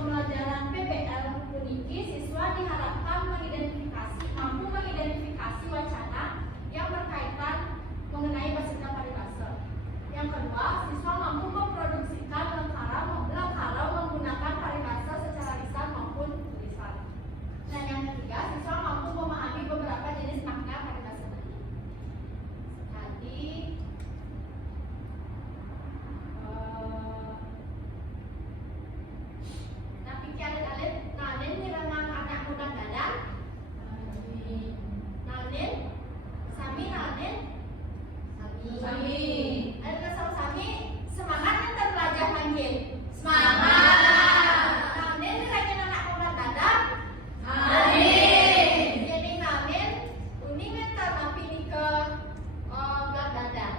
pembelajaran PBL puniki siswa diharapkan mampu mengidentifikasi wacana yang berkaitan mengenai basita paribasa. Yang kedua, siswa mampu memproduksikan lengkara menggunakan paribasa secara lisan maupun tulisan. Dan yang ketiga, siswa mampu memahami beberapa jenis makna paribasa tadi. Napiki alit-alit nanen nirangang anak muda dadan. Nanen sami nanen sami. Ada kesal sami semangat kita belajar manggil. Semangat. Nanen nirangang anak muda dadan. Nanen. Jadi nanen uning kita napi ni ke belat dadan.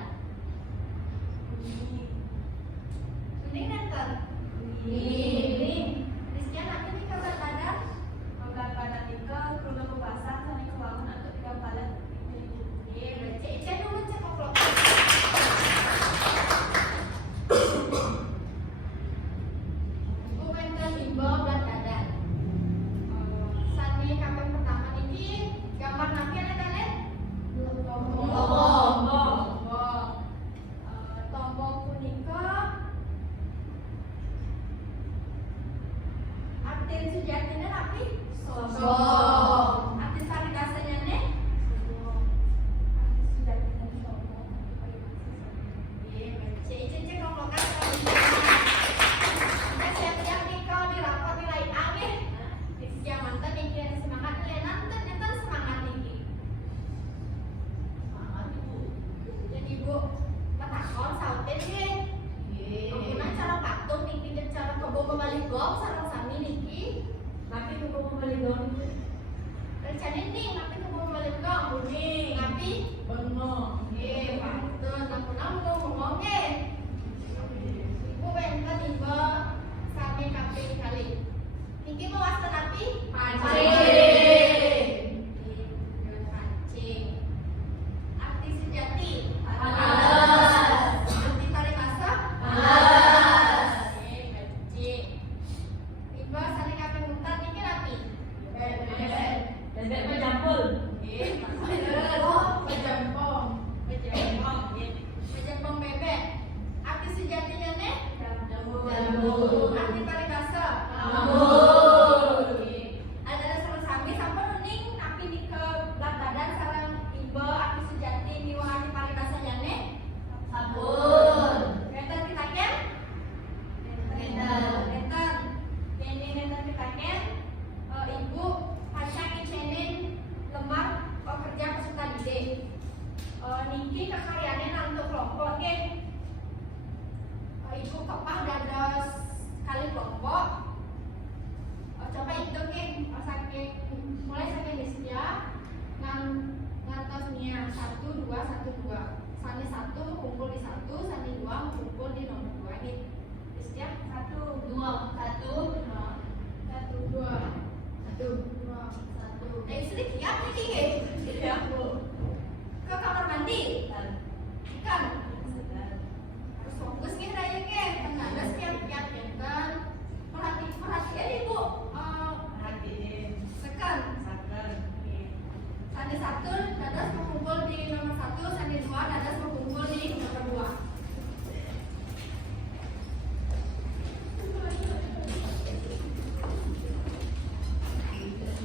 Uning nenter. Uning. Rizkian nanti ni ke belat dadan. Belat dadan ni ke kurang kebasan sani kewangun atau tiga palet. Cek dulu cek koplok. Bukan ke limbo belat dadan. Sani kapan pertama ini gambar nanti ada kalian? Tombol punika arti sejatinya tapi sombong. Arti paridasanya nih sombong. Arti sejatinya sombong. Cek komplokan. Kita siap-siap nih kalau di rapor nilai A nih. Yang mantan nih kira semangat nih nanti semangat nih. Semangat ibu. Jadi ibu patakon sautin nih. Menggunakan cara patung niki dan cara kebo membalik gong sarang sami niki. Tapi kebo membalik gong itu. Rencana nih, tapi kebo membalik gong. Nih, tapi bengong. Patung, nampun ngomong ibu benten ibu sami kape kali. Niki mau wasta tapi pancing. Arti sejati. Arti paribasa. Ibu sani kape mutar niki rapi. Bebek mencampur. Menjampong bebek. Arti sejatinya nih? Arti paribasa. Ada sarang sami sampai uning tapi di ke belat badan sarang ibu arti sejati niwa arti paribasanya nih? Sabun. Neten kita ken? Neten. Ini neten kita ken. Ibu pasang icenin lembar kerja peserta didik. Niki kekaryanya untuk kelompok nih. Ibu kepah dados kali kelompok. Coba hitung nih, mulai saking Rizkia ngantos nia 1, 2, 1, 2. Sani 1 kumpul di 1, sani 2 kumpul di nomor 2 nih. Rizkia 1, 2, 1, 2, 1. Istri kiat nih Iya, Bu. ke kamar mandi kan harus fokus nih rayanya ada setiap kan perhatian ibu sekan sandi 1 dadas berkumpul di nomor 1, sandi 2 dadas berkumpul di nomor 2.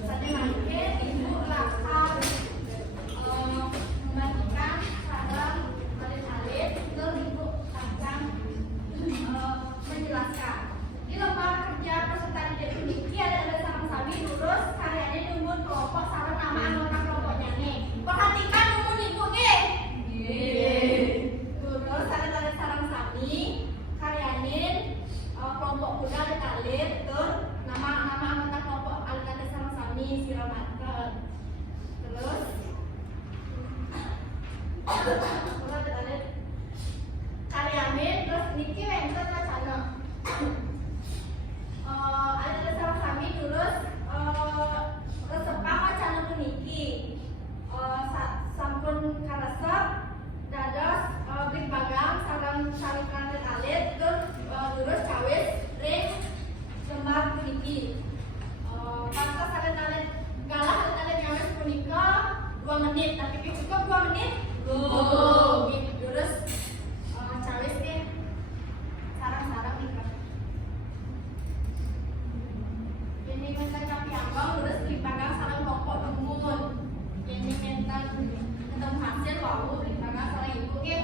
Sandi mangke ibu lakar membagikan sarang alit-alit terus ibu akan menjelaskan di lembar kerja peserta didik uniki ada sarang sami lurus karyanya numun kelompok sarang nama anggota kelompoknya nih. Perhatikan numun ibu nih. Lurus ada sarang sami karyanya kelompok muda alit-alit terus nama anggota kelompok alit-alit sarang sami siramatkan. Terus karyamin terus niki wenten wacana ada sarang kami terus resepang wacana puniki sampun karesep dados blik bagang sarang sarikan alit terus lurus cawis ring lembar puniki nyambang lurus limpangan sareng pokok temun. Ini mental ketemu hasil lalu limpangan sareng ibu ge.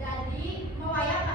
Jadi, wayang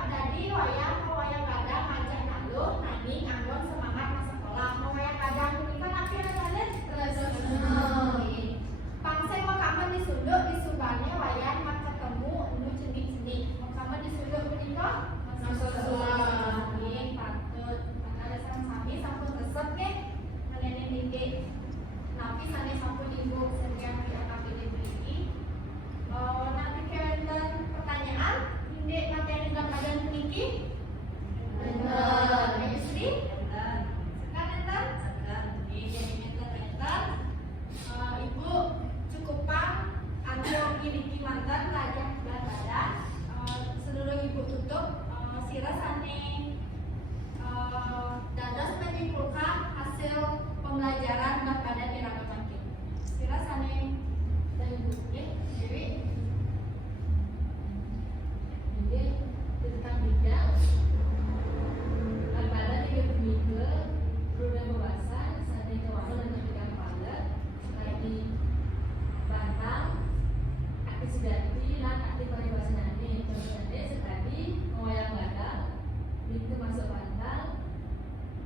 Kemudian arti paribasanane contohnya sekali ngoyang badak itu masuk bantal.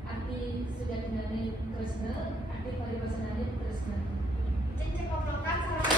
Arti sudah dinane tresna, arti paribasanane tresna. Cek koplokan sareng